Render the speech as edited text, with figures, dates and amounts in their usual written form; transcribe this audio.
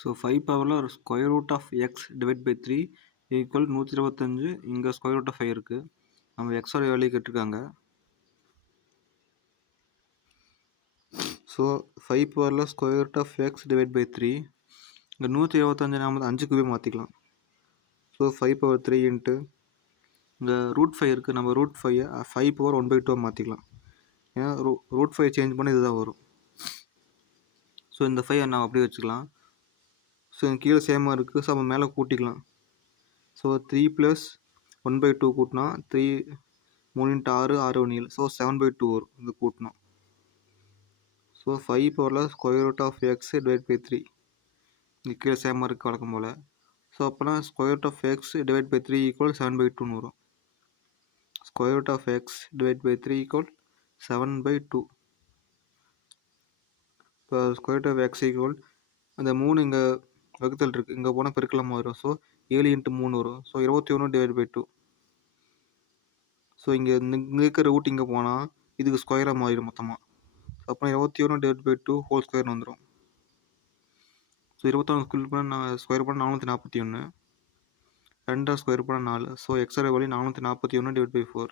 So 5 பவரில் square root of x divide by 3 equal 125. இங்கே square root of 5 இருக்குது. நம்ம எக்ஸோட வேல்யூ கேட்டிருக்காங்க. ஸோ 5 பவரில் square root of x divide by 3, இங்கே 125 நாம் 5க்கு போய் மாற்றிக்கலாம். ஸோ 5 பவர் 3 இன்ட்டு இங்கே ரூட் 5 இருக்குது. நம்ம ரூட் 5 5 பவர் 1/2 மாற்றிக்கலாம். ஏன்னா ரூட் 5 சேஞ்ச் பண்ணி இதுதான் வரும். ஸோ இந்த 5 நம்ம அப்படியே வச்சுக்கலாம். ஸோ கீழே சேமாக இருக்குது. ஸோ நம்ம மேலே கூட்டிக்கலாம். ஸோ 3 + 1/2 கூட்டினா 3 3 × 6 6 1 7. ஸோ 7/2 வரும் இது கூட்டினோம். ஸோ 5 பவரில் square root of x divide by 3, இங்கே கீழே சேமாக இருக்குது வழக்கம் போல். ஸோ அப்போனா square root of x divide by 3 equal 7/2 வரும். Square root of x divide by 3 equal 7/2. இப்போ square root of x equal அந்த 3 இங்கே வகுத்தல் இருக்குது, இங்கே போனால் பெருக்கலாமா வரும். ஸோ 7 × 3 வரும். So 21 divide by 2. ஸோ இங்கே இருக்கிற ரூட் இங்கே போனால் இதுக்கு ஸ்கொயராக மாறிடும் மொத்தமாக. அப்புறம் 21 டிவைட் பை 2 ஹோல் ஸ்கொயர்னு வந்துடும். ஸோ 21 ஸ்கொயர் பண்ணால் 441, 2 ஸ்கொயர் பண்ணால் 4. ஸோ எக்ஸோட வேல்யூ 441 டிவைட் பை 4.